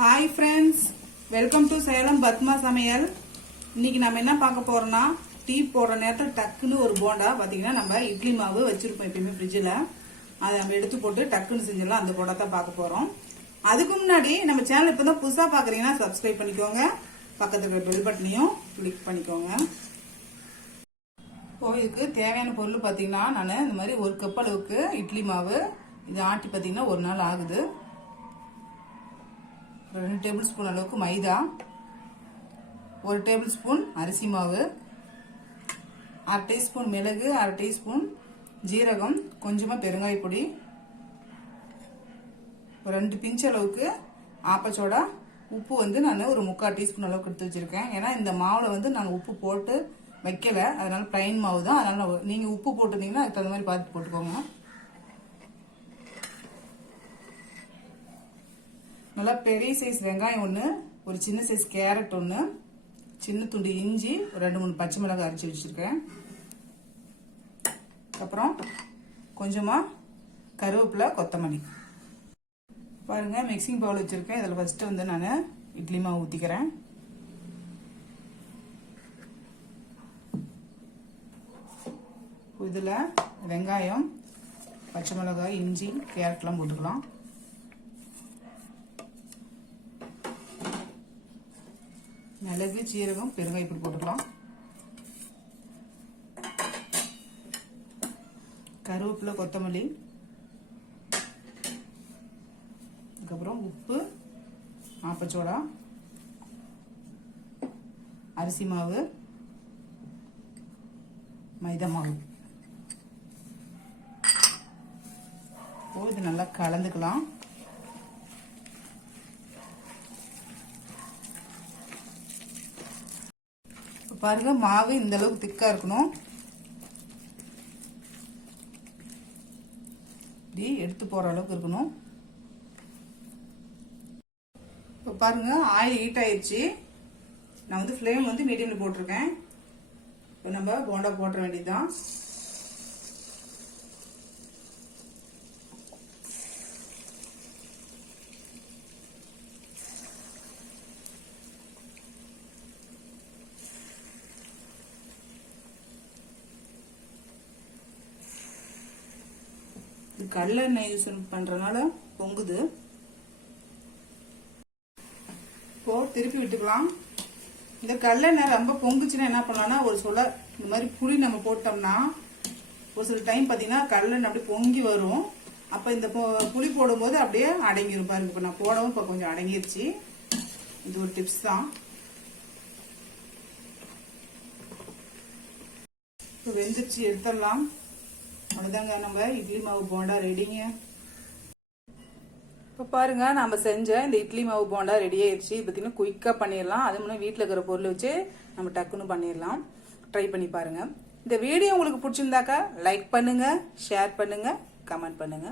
Hi friends, welcome to Salem Padma சமையல். இன்னைக்கு நம்ம என்ன பார்க்க போறோம்னா, டீ போடுற நேரத்தில் டக்குன்னு ஒரு போண்டா. பார்த்தீங்கன்னா நம்ம இட்லி மாவு வச்சிருப்போம் எப்பயுமே ஃப்ரிட்ஜில், அதை நம்ம எடுத்து போட்டு டக்குன்னு செஞ்சிடலாம். அந்த போண்டா தான் பார்க்க போறோம். அதுக்கு முன்னாடி நம்ம சேனல் இப்போ தான் புதுசாக பார்க்குறீங்கன்னா சப்ஸ்கிரைப் பண்ணிக்கோங்க, பக்கத்தில் இருக்கிற பெல் பட்டனையும் கிளிக் பண்ணிக்கோங்க. இப்போ இதுக்கு தேவையான பொருள் பார்த்தீங்கன்னா, நான் இந்த மாதிரி ஒரு கப் அளவுக்கு இட்லி மாவு இது ஆட்டி பார்த்தீங்கன்னா ஒரு நாள் ஆகுது. 2 டேபிள் ஸ்பூன் அளவுக்கு மைதா, 1 டேபிள் ஸ்பூன் அரிசி மாவு, 1/2 டீஸ்பூன் மிளகு, 1/2 டீஸ்பூன் ஜீரகம், கொஞ்சமாக பெருங்காய பொடி, ஒரு 2 பிஞ்ச் அளவுக்கு ஆப்பச்சோடா, உப்பு வந்து நான் ஒரு 3/4 டீஸ்பூன் அளவுக்கு எடுத்து வச்சிருக்கேன். ஏன்னா இந்த மாவில் வந்து நாங்கள் உப்பு போட்டு வைக்கல, அதனால பிளைன் மாவு தான். அதனால நீங்கள் உப்பு போட்டிருந்தீங்கன்னா அதுக்கு தகுந்த மாதிரி பார்த்து போட்டுக்கோங்க. நல்லா பெரிய சைஸ் வெங்காயம் 1, ஒரு சின்ன சைஸ் கேரட் 1, சின்ன துண்டு இஞ்சி, ஒரு 2-3 பச்சை மிளகாய் அரைச்சி வச்சிருக்கேன். அப்புறம் கொஞ்சமா கருவேப்பிலை, கொத்தமல்லி. பாருங்க, மிக்சிங் பவுல் வச்சிருக்கேன். இதில் ஃபர்ஸ்ட் வந்து நான் இட்லி மாவு ஊற்றிக்கிறேன். இதில் வெங்காயம், பச்சை மிளகாய், இஞ்சி, கேரட்லாம் போட்டுக்கலாம். மிளகு, சீரகம், பெருங்காய பொடி போட்டுக்கலாம். கருவேப்பிலை, கொத்தமல்லி, அதுக்கப்புறம் உப்பு, ஆப்பச்சோடா, அரிசி மாவு, மைதா மாவு. இது நல்லா கலந்துக்கலாம். பாருங்க, மாவு இந்த அளவுக்கு திக்கா இருக்கணும். இப்படி எடுத்து போற அளவுக்கு இருக்கணும். இப்போ பாருங்க, ஆயில் ஹீட் ஆயிடுச்சு. நான் வந்து ஃப்ளேம் வந்து மீடியம்ல போட்டிருக்கேன். இப்போ நம்ம போண்டா போட்டுற வேண்டியதுதான். கடலெண்ணெய் யூஸ் பண்றதுனால பொங்குது. இப்போ திருப்பி விட்டுக்கலாம். இந்த கடலெண்ணெய் ரொம்ப பொங்குச்சுன்னா என்ன பண்ணலாம்னா, ஒரு சொல்ல இந்த மாதிரி புளி நம்ம போட்டோம்னா ஒரு சில டைம் பார்த்தீங்கன்னா கடலெண்ணெய் அப்படியே பொங்கி வரும். அப்போ இந்த புளி போடும்போது அப்படியே அடங்கிடும். பாருங்க, இப்போ நான் போடவும் இப்போ கொஞ்சம் அடங்கிருச்சு. இது ஒரு டிப்ஸ் தான். இப்போ வெந்துச்சு, எடுத்துடலாம். அவ்வளோதாங்க, நம்ம இட்லி மாவு போண்டா ரெடிங்க. இப்போ பாருங்க, நம்ம செஞ்ச இந்த இட்லி மாவு போண்டா ரெடி ஆயிடுச்சு. பார்த்தீங்கன்னா குயிக்காக பண்ணிடலாம். அது முன்னாடி வீட்டில் இருக்கிற பொருள் வச்சு நம்ம டக்குன்னு பண்ணிடலாம். ட்ரை பண்ணி பாருங்க. இந்த வீடியோ உங்களுக்கு பிடிச்சிருந்தாக்கா லைக் பண்ணுங்க, ஷேர் பண்ணுங்க, கமெண்ட் பண்ணுங்க.